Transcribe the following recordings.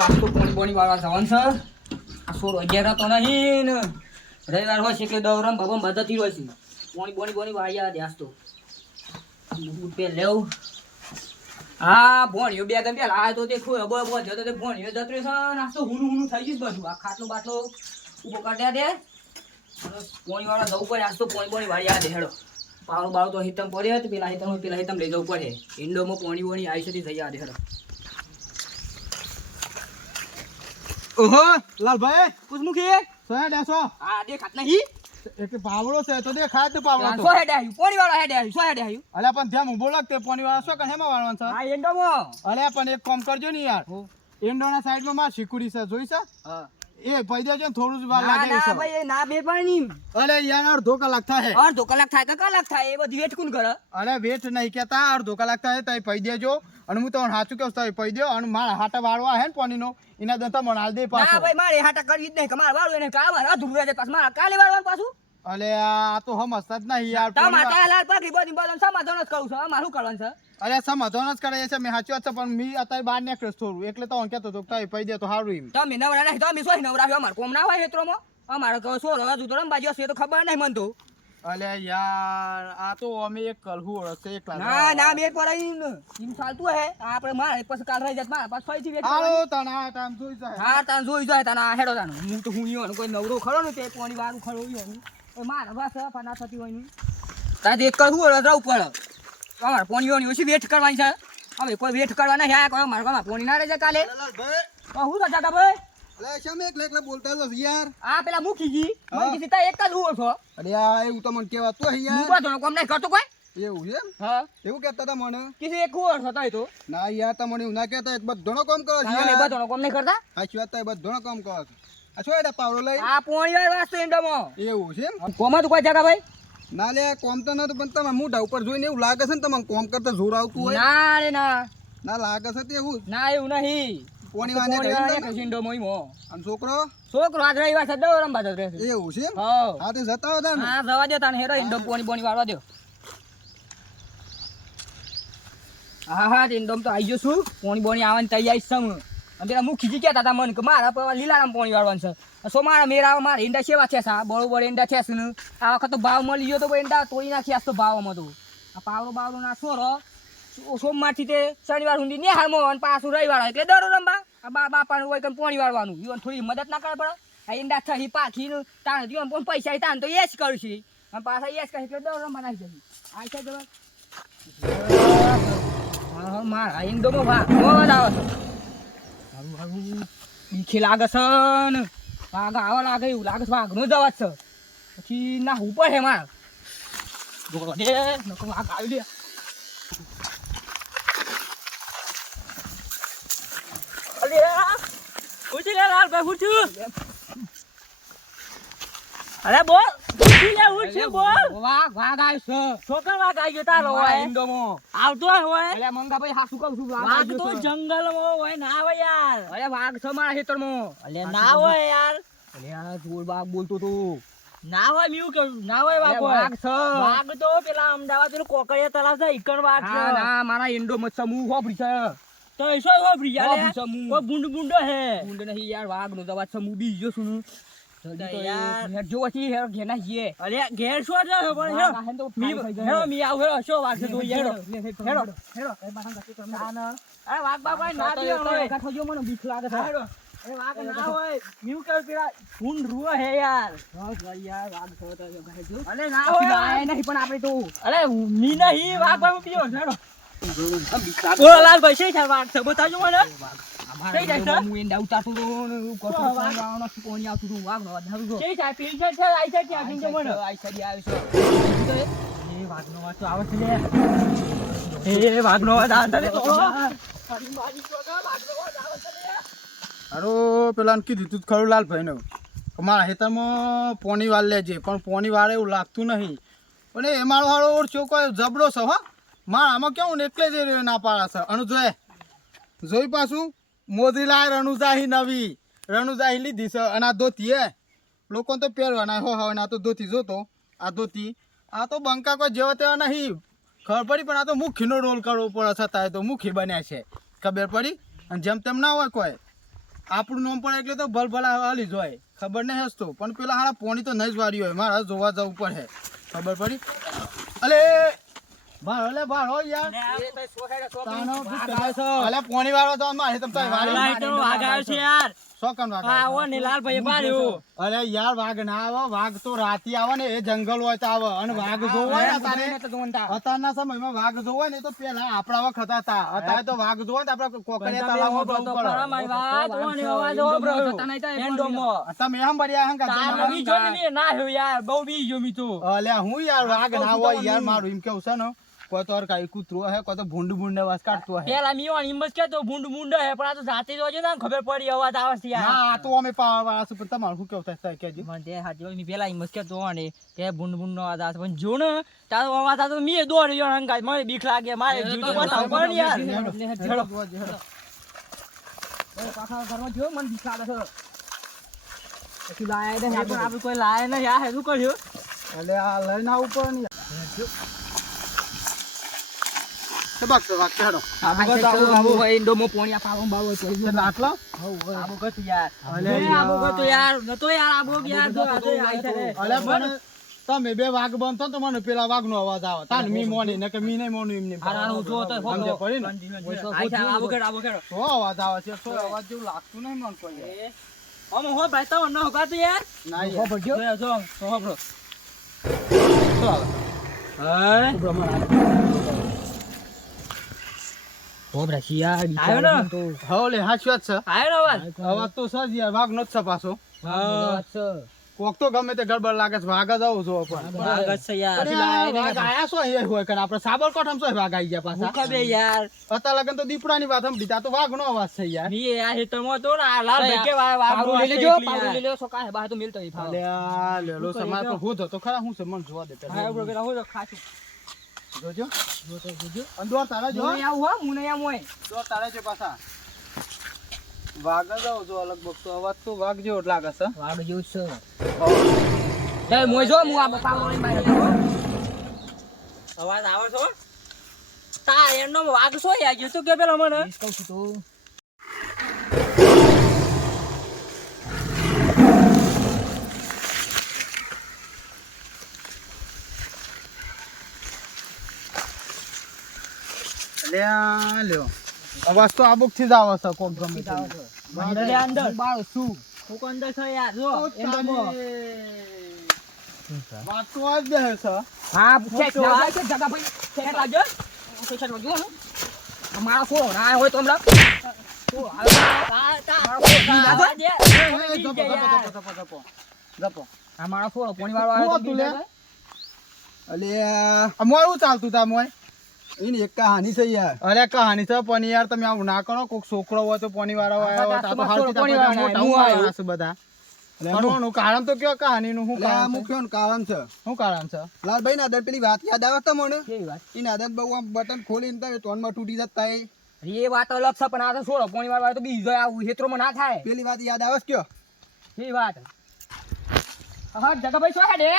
આખું પોણી બોણી વાળવા જવાનું છે. આ સોળ 11 તો નહીં ને રવિવાર હોય છે એટલે દવરમ ભગવાન બધાથી હોય છે. પોણી બોણી વાળ્યા દે આજ તો બૂટ પે લેવું. હા ભોણિયો બે ગમ પેલા આ તો તે ખોય બો જતો તે ભોણિયો જતો છે ને આ તો હુનું થઈ ગયું બધું. આ ખાટલો બાટલો ઉભો કાઢ્યા દે પોણી વાળા જવું પડે. આજ તો પોણી બોણી વાળ્યા દે હેડો. પાવડો બાવડો તો હિતમ પડે પેલા હિતમ લઈ જવું પડે. ઇન્ડોમાં પોણી બોણી આવી સુધી થઈ જાય હેડો. ઓહો લાલભાઈ કુસમુખી સોયા દેસો આ દેખાત નહીં એટલે પાવડો છે તો દેખાય તો પાવડો તો સો હેડે આવ્યું પોણી વાળા હેડે આવ્યું સો હેડે આવ્યું. અલ્યા પણ ત્યાં ઉભો લાગતે પોની વાળા શું કરે હેમાં વાળવાનું છે આ એન્ડોમાં અલ્યા પણ એક કામ કરજો ને યાર એન્ડોના સાઈડમાં માં સિક્યુરિટી છે જોઈ છે હા એ પૈ દેજો ને થોડું જ વાર ના લાગે ના છે ભાઈ એ ના બે પાણી અરે યાર અડધો કલાક થાય અડધો કલાક થાય કે કલાક થાય એ બધી વેટ કોણ કરે. અરે વેટ નહીં કેતા અડધો કલાક થાય તો પૈ દેજો અને હું તમને સાચું કહું તો પૈ દો અને મારા હાટા વાળવા હે ને પાણીનો એના દંતા મને હાલ દે ના પાછો ભાઈ મારે હાટા કરવી જ નહીં કે મારે વાળું એને કામ અધૂરું રહે પાછું મારે કાલે વાળવાનું પાછું. અલે આ તો સમજતા જ નહીં યાર ટમાટા લાલ પાકડી બધી બધું સમાધાન જ કરું છું. અમારું શું કરવાનું છે અરે સમાધાન જ કરે છે મેં સાચી વાત છે પણ મી અત્યારે બહાર નીકળ્યો થોડું એટલે તો કહેતો હતો કે પૈ દે તો સારું એમ તમે નવરા નહીં તમે શું નવરા અમારે કોમ ના હોય હેત્રોમાં અમારે કહો સો હજુ તો રંબાજી હશે તો ખબર નહીં મને તો. અલે યાર આ તો અમે એક કલહુ ઓળખશે એક ના ના મેં પડાઈ એમ ચાલતું હે આપણે મારે પછી કાલ રહી જાય મારા પાસે ફરીથી વેટ આવો તના ટાઈમ જોઈ જાય હા તાન જોઈ જાય તાના હેડો તાનો હું તો હુંયો કોઈ નવરો ખરો ને તે પોણી વાળું ખરો યો મારા પાસે ફના થતી હોય ને તાજે એક કહું રહું પડે અમારે પોણીઓની ઓછી વેટ કરવાની છે. હવે કોઈ વેટ કરવા નહીં આ કોઈ મારા ગામમાં પોણી ના રહી જાય કાલે હું તો જાગા ભાઈ અલે શમે એકલા બોલતા છો યાર આ પેલા મુખીજી મને કીધી તા એક જ હુઓ છો. અરે આ એવું તમને કેવા તો યાર હું બધો કોમ નહીં કરતો કોઈ એવું છે હા એવું કહેતા હતા મને કીધી એક હુઓ છો તઈ તો ના યાર તમને એવું ના કહેતા એક બધોનો કામ કરો છો તમે બધો કોમ નહીં કરતા સાચી વાત તો બધોનો કામ કરો છો આ છો એડા પાવડો લઈ આ પોણી વાળ વાસ્તુ એન્ડોમાં એવું છે કોમ તો કોઈ જાગા ભાઈ ના લે કોમ તો નતું પણ તમે મોઢા ઉપર જોઈને એવું લાગે છે ને તમને કોમ કરતા જોર આવતું હોય ના રે ના ના લાગે છે તે એવું ના એવું નહીં પોણી વાને અને છોકરો છોકરો આજ રવિવાર છે દો રંબા જતો રહેશે. એવું છે હા હા તે જતા હતા ને હા જવા દે તાને હેરો ઇન્ડો પોણી બોણી વાળવા દો. હા હા ઇન્ડોમ તો આવી ગયો છું પોણી બોણી આવવાની તૈયારી છે હું. અને પેલા મુખીજી કહેતા હતા મને કે મારા પર લીલારામ પોણી વાળવાનું છે. સો મારા મેરા મારા ઈંડા સેવા છે સા બરોબર ઈંડા છે ને આ વખત તો ભાવ મળી ગયો તો ઈંડા તોડી નાખ્યા તો ભાવમાં તો આ પાવડો બાવડો ના છોરો સોમવારથી તે શનિવાર સુધી નિહાળમાં અને પાછું રવિવાર એટલે દરો રંબા આ બાપાનું હોય કે પોણી વાળવાનું ઈવન થોડી મદદ ના કરે પડે આ ઈંડા થઈ પાછી તાણ જીવન પણ પૈસા તાણ તો એ જ કરશે અને પાછા એ જ કરે એટલે દરો રંબા નાખી જશે આ છે જબર હા મારા ઈંડોમાં વાગ આવે છે બીખી લાગે છે ને વાઘ આવા લાગે એવું લાગે છે વાઘનો જ અવાજ છે પછી ના ઉપર હે મારા દે નકો વાઘ આવી દે ઉઠી લે લાલ ભાઈ ઉઠ્યું અરે બોલ ઉઠી લે ઉઠ્યું બોલ વાઘ આવ્યો છે છોકર વાઘ આવી ગયો તારો હોય ઇન્ડોમાં આવતો હોય અરે મંગા ભાઈ હાસુ કહું છું વાઘ તો જંગલમાં હોય ના હોય યાર અરે વાઘ છે મારા ખેતરમાં અરે ના હોય યાર અરે આ જોર વાઘ બોલતો તો ના હોય મ્યુ કહું ના હોય વાઘ છે વાઘ તો પેલા અમદાવાદ પેલું કોકરિયા તલાવ છે ઈકણ વાઘ છે ના મારા ઇન્ડોમાં સમૂહ હોપરી છે તો એસો હોપરી યાર ઓ બુંડ હે બુંડ નહીં યાર વાઘ નો દવા સમૂહ બીજો સુનું જલ્દી તો યાર ઘેર જો હતી હેર ઘેના જીએ અરે ઘેર છો જ પણ હેરો મી આવ હેરો શો વાઘ તો હેરો એ બાથા ગતિ કર ના અરે વાઘ બાબા ના દિયો હવે કાઠો જો મને બીક લાગે છે હેરો એ વાઘ ના હોય મ્યુ કર પેલા બુંડ રૂ હે યાર બસ ભાઈ યાર વાઘ છો તો કહે જો અરે ના હોય નહીં પણ આપણે તો અરે મી નહીં વાઘ બાબા પીઓ હેરો ઓ લાલભાઈ છે છે વાઘ છે બતાજો મને કઈ જાય છે હું એંડા ઉતારતો તો કોસો વાગવાનો કોણી આવતું તો વાઘ નો વધારું તો કઈ જાય પીલ છે આઈ છે ત્યાં કિંજો મને આઈ છે આવી છે એ વાઘ નો વાતો આવે છે લે એ વાઘ નો વાતો આવે છે તો મારી કોગા વાઘ નો વાતો આવે છે અરે પેલાને કીધું તું ખરું લાલભાઈ નો મારા ખેતરમાં પોણી વાળ લેજે પણ પોણી વાળે એવું લાગતું નહીં પણ એ મારો હારો ઓળખ્યો કોઈ જબડો છે હો મારા આમાં કેવું ને એટલે જ ના પાડા છે અનુ જોઈ પાછું મોદી લાય રણુજાહી નવી રણુજાહી લીધી છે અને આ ધોતી હે લોકો તો પહેરવાના હો હવે આ તો ધોતી જોતો આ ધોતી આ તો બંકા કોઈ જેવા તેવા નહીં ખબર પડી પણ આ તો મુખીનો રોલ કરવો પડે છતાં તો મુખી બન્યા છે ખબર પડી અને જેમ તેમ ના હોય કોઈ આપણું નામ પડે એટલે તો ભલભલા હાલી જોય ખબર નહીં હસતો પણ પેલા હારા પોણી તો નહીં જ વારી હોય મારે જોવા જવું પડે ખબર પડી અલે બાર હો યાર અલે પોણી વાળો તો મારે તમ તો વારી યાર સોકન વાગ આવો ને લાલભાઈ બાર્યો અરે યાર વાઘ ના આવે વાઘ તો રાતી આવે ને એ જંગલ હોય તો આવે અને વાઘ જોવો હોય ને તારે અત્યારના સમયમાં વાઘ જોવો હોય ને તો પેલા આપણા વખત હતા અત્યારે તો વાઘ જોવો ને આપણે કોકરિયા તળાવમાં જવું પડે તમે એમ બળ્યા અલ્યા હું યાર વાઘ ના હોય યાર મારું એમ કેવું છે ને કોઈ તો કઈ કૂતરો હે કોઈ તો ભૂંડ અવાજ કાઢતો હે પેલા મીવાણ હિંમત કે તો ભૂંડ હે પણ આ તો જાતે જોજો ને ખબર પડી અવાજ આવે છે યાર ના તો અમે પાવા વાળા છે પણ તમારું શું કેવું થાય કેજી મને તે હાજી મી પેલા હિંમત કે તો ને કે ભૂંડ નો અવાજ આવે પણ જો ને તારો અવાજ આવે તો મી દોડ્યો હંગાય મને બીક લાગે મારે જીવ તો બસ પણ યાર હેડો પાછા ઘરમાં જો મને બીક લાગે છે તું લાયા દે આપણે કોઈ લાયા નહીં આ હે શું કર્યું એટલે આ લઈને આવું પણ તમે બે વાઘ બનતો તો મને પેલા વાઘ નો અવાજ આવે તાન મી મોની ને કે મી નહીં મોનું એમને અવાજ આવે છે તો અવાજ જેવું લાગતું નહીં મન કોઈ હો ભાઈ તો ન હોગાતું યાર ના યાર ભડ્યો જો હોબરો હોબરા શિયા આયો ને હોલે હાચી વાત છે આયો અવાજ અવાજ તો સજ યાર વાઘ નો જ છે પાછો કોક તો ગમે તે ગડબડ લાગે છે વાઘ જ આવું જો પણ વાઘ છે યાર વાઘ આયા છો એ હોય કે આપણે સાબરકોટ હમ છો વાઘ આવી ગયા પાછા ખબે યાર અત્યારે લગન તો દીપડાની વાત હમ દીતા તો વાઘ નો અવાજ છે યાર મી આ હેતમો તો ના લાલ ભાઈ કે વાઘ નો લેજો પાવડો લઈ લો સોકા હે બા તો મિલતો ઈ ફાલે લેલો સમાર પર હું તો ખરા હું છે મન જોવા દે હા બરો પેલા હું ખાશું જોજો અંદોર તારા જો હું આવું હો હું નહીં આવું હોય જો તારા જો પાછા વાઘ જાવ જો અલગ બકતો અવાજ તો વાઘ જેવો લાગે છે વાઘ જેવું છે એ મોય જો હું આ પાવડો લઈને બહાર અવાજ આવે છો તા એનો વાઘ છો યાર ગયો તું કે પેલો મને કહું છું તું લ્યો અવાજ તો આબુક થી જ આવે છે કોક ગમે તે મંડળે અંદર બાળ શું કોક અંદર છે યાર જો એન્ડમો વાત તો આજ બે છે હા ચેક જગા ભાઈ ચેક લાજો ચેક લાજો અમારા ફો ના હોય તો હમણાં અમારા ફો પોણી વાળો આવ્યો અલે અમારું ચાલતું તા મોય એની એક કહાની છે યાર. અરે કહાની છે પણ યાર તમે આવું ના કરો. કોક છોકરો હોય તો પોની વાળા હોય તો હાલતી મોટા આવ્યા છે બધા. કરવાનું કારણ તો કયો કહાનીનું શું કારણ મુખ્ય કારણ છે. શું કારણ છે લાલભાઈ ના આદત પેલી વાત યાદ આવે તમને? કેવી વાત? એની આદત બહુ આમ બટન ખોલીને તો ટોનમાં તૂટી જતા એ. એ વાત અલગ છે પણ આ તો છોડો પોણી વાળો તો બીજો આવું હેત્રોમાં ના થાય. પેલી વાત યાદ આવે છે કયો? કેવી વાત? હા જગાભાઈ શું હેડે?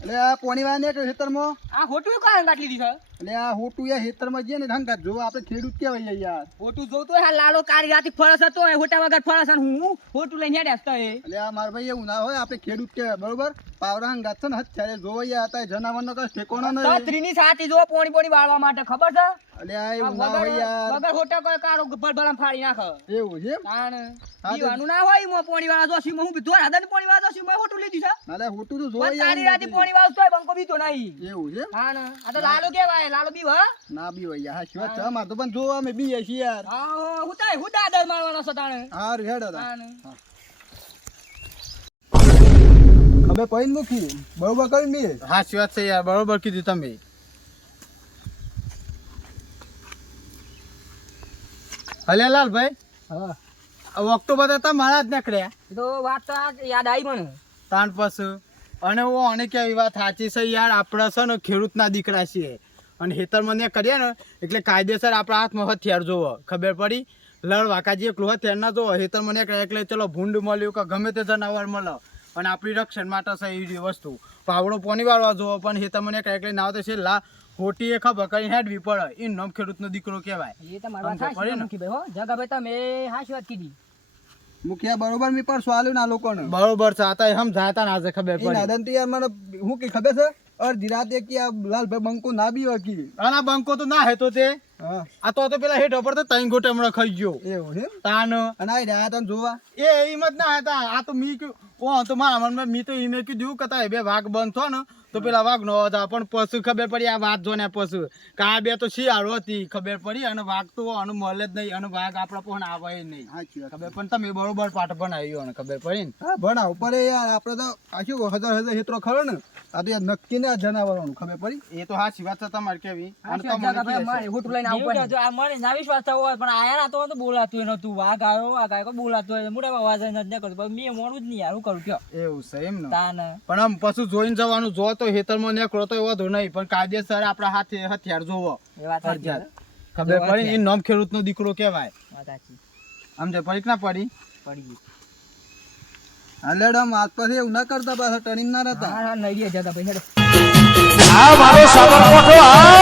એટલે આ પોણી વાળા ને ખેતરમાં આ હોટું કાં કાઢી લીધી છે? એટલે આ હોટું યાર ખેતરમાં જઈએ ને હંગાત જો આપણે ખેડૂત કહેવાય યાર. હોટું જોતો હા લાલો કારી રાતી ફરસ હતો એ હોટા વગર ફરસ અને હું હોટું લઈને હેડે હતો એ. એટલે આ મારા ભાઈ એવું ના હોય આપણે ખેડૂત કહેવાય બરોબર. પાવડા હંગાત છે ને અત્યારે જોવા યાર હતા જનાવરનો કઈ ઠેકોણો નહીં. ત્રીની સાથી જો પોણી વાળવા માટે ખબર છે? એટલે આ એવું ના હોય યાર. વગર હોટા કોઈ કારો ભરભરામ ફાડી નાખે. એવું છે? દીવાનું ના હોય મો પોણી વાળા જોશી હું બીધો રાધન પોણી વાળા જોશી મેં હોટું લીધી છે. નાલે હોટું તો જોવા યાર. કારી રાતી પોણી વાળો તોય બંકો બીતો નહીં. એવું છે? હા ને આ તો લાલો કેવાય લાલો બીવ હા. ના બી હોય યાર. હા શિવા છે માર તો પણ જોવા અમે બી છીએ યાર. હા હું તાય હું દાદર મારવાનો છે તાણે. હા હેડો તા. હા ને ખબર પડી મૂકી બરોબર કરી મે. હા વાત છે યાર બરોબર કીધું તમે. હલે લાલભાઈ હા વખતો બધા તમારા જ નીકળ્યા એ તો વાત તો આજ યાદ આવી મને. તાણ પછી અને અને કેવી વાત સાચી છે યાર આપણે છે ને ખેડૂતના દીકરા છીએ અને ખેતરમાં ને કરીએ ને એટલે કાયદેસર આપણા હાથમાં હથિયાર જોવો ખબર પડી. લડ વાકાજી એકલું હથિયાર ના જોવો ખેતરમાં ને એટલે ચલો ભૂંડ મળ્યું કે ગમે તે જનાવર મળે અને આપણી રક્ષણ માટે છે એવી વસ્તુ પાવડો પોની વાળવા જોવો પણ ખેતરમાં ને એટલે ના આવતો છે લા ખોટી એ ખબર કરીને હેડવી પડે એ નમ ખેડૂતનો દીકરો કહેવાય. એ તમારી વાત સાચી મૂકી ભાઈ હો જગાભાઈ તમે હાચી વાત કીધી. મુખિયા બરોબર મી પર સ્વાલ્યું ના લોકોને બરોબર છે આ તો હમ જાતા ના આજે ખબર એ પડી નાદન તો યાર મને હું કે ખબર છે અડધી રાતે કે આ લાલભાઈ બંકો ના બી વકી આના બંકો તો ના હે તો તે હા આ તો પેલા હેઠ ઉપર તો ત્રણ ગોટે હમણાં ખાઈ ગયો એવું છે તાન અને આ રહ્યા તને જોવા એ હિંમત ના હતા આ તો મી ઓ તો મારા મનમાં મી તો ઈને કીધું કે તારે બે વાઘ બંધ થો ને તો પેલા વાઘ નો હતા પણ પશુ ખબર પડી આ વાત જોને પશુ કે આ બે તો શિયાળો હતી ખબર પડી અને વાઘ તો આનું મળે જ નહીં અને વાઘ આપણા પણ આવે નહીં સાચી વાત ખબર પણ તમે બરોબર પાઠ પણ આવ્યો અને ખબર પડી ને હા ભણા ઉપર એ યાર આપણે તો આશું હજાર હેત્રો ખરો ને આ તો યાર નક્કી ને આ જનાવરોનું ખબર પડી એ તો સાચી વાત છે તમારે કેવી અને આ મને ના વિશ્વાસ થવો હોય પણ આયા ના તો બોલાતું નતું વાઘ આવ્યો બોલાતું હોય મોટા અવાજ નથી કરતો પણ મેં મોડું જ નહીં યાર હું કરું કયો એવું છે એમ ને તાન પણ આમ પશુ જોઈને જવાનું જો તો હેતરમાં નીકળો તો વધુ નહીં પણ કાયદેસર આપણા હાથે હથિયાર જોવો એ વાત સાચી ફરજિયાત. ખબર પડી એ નામ ખેડૂતનો દીકરો કહેવાય વાત સાચી આમ જે પડી કે ના પડી પડી ગઈ હા લેડમ આજ પછી એવું ના કરતા પાછા ટર્નિંગ ના રહેતા હા નહીં જતા પૈસા આ મારો સાબરકોઠો આ